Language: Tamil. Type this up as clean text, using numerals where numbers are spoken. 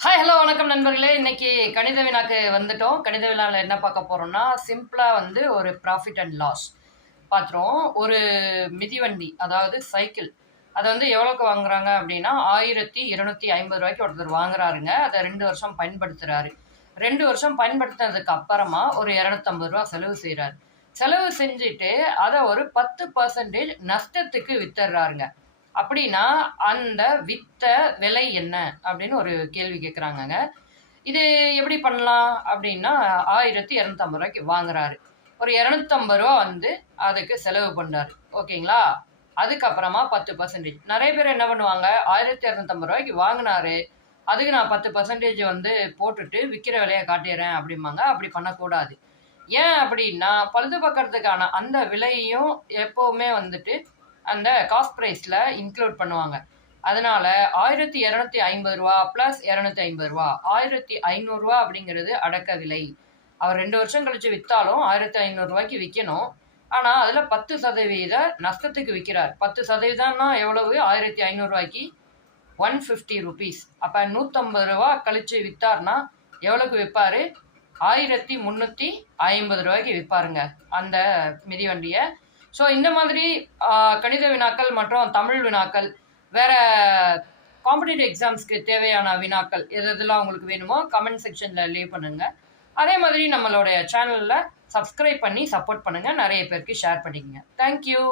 ஹாய் ஹலோ வணக்கம் நண்பர்களே. இன்னைக்கு கணித வினாக்கு வந்துட்டோம். கணித வினாவில் என்ன பார்க்க போறோம்னா, சிம்பிளா வந்து ஒரு ப்ராஃபிட் அண்ட் லாஸ் பார்த்துருவோம். ஒரு மிதிவண்டி, அதாவது சைக்கிள், அதை வந்து எவ்வளோக்கு வாங்குறாங்க அப்படின்னா 1250 ஒருத்தர் வாங்குறாருங்க. அதை 2 வருஷம் பயன்படுத்துறாரு. 2 வருஷம் பயன்படுத்தினதுக்கு அப்புறமா ஒரு 250 செலவு செய்கிறாரு. செலவு செஞ்சுட்டு அதை ஒரு 10% நஷ்டத்துக்கு வித்துடுறாருங்க. அப்படின்னா அந்த வித்த விலை என்ன அப்படின்னு ஒரு கேள்வி கேட்குறாங்கங்க. இது எப்படி பண்ணலாம் அப்படின்னா, 1250 வாங்குறாரு. ஒரு 250 வந்து அதுக்கு செலவு பண்ணாரு. ஓகேங்களா? அதுக்கப்புறமா 10%. நிறைய பேர் என்ன பண்ணுவாங்க, 1250 வாங்கினாரு, அதுக்கு நான் 10% வந்து போட்டுட்டு விற்கிற விலையை காட்டிடுறேன் அப்படிம்பாங்க. அப்படி பண்ணக்கூடாது. ஏன் அப்படின்னா, பழுது பார்க்கறதுக்கான அந்த விலையையும் எப்பவுமே வந்துட்டு அந்த காஸ்ட் ப்ரைஸில் இன்க்ளூட் பண்ணுவாங்க. அதனால 1250 ப்ளஸ் 250 1500 அப்படிங்கிறது அடக்க விலை. அவர் 2 வருஷம் கழிச்சு வித்தாலும் 1500 விற்கணும். ஆனால் அதில் 10% நஷ்டத்துக்கு விற்கிறார். 10%னா எவ்வளவு? 1500 ₹150. அப்போ ₹150 கழிச்சு வித்தார்னா எவ்வளோக்கு விற்பாரு? 1350 விற்பாருங்க அந்த மிதிவண்டியை. ஸோ இந்த மாதிரி கணித வினாக்கள் மற்றும் தமிழ் வினாக்கள், வேற காம்படிட்டிவ் எக்ஸாம்ஸ்க்கு தேவையான வினாக்கள் எதெல்லாம் உங்களுக்கு வேணுமோ கமெண்ட் செக்ஷனில் லீவ் பண்ணுங்கள். அதே மாதிரி நம்மளுடைய சேனலில் சப்ஸ்கிரைப் பண்ணி சப்போர்ட் பண்ணுங்கள். நிறைய பேருக்கு ஷேர் பண்ணிக்கங்க. தேங்க்யூ.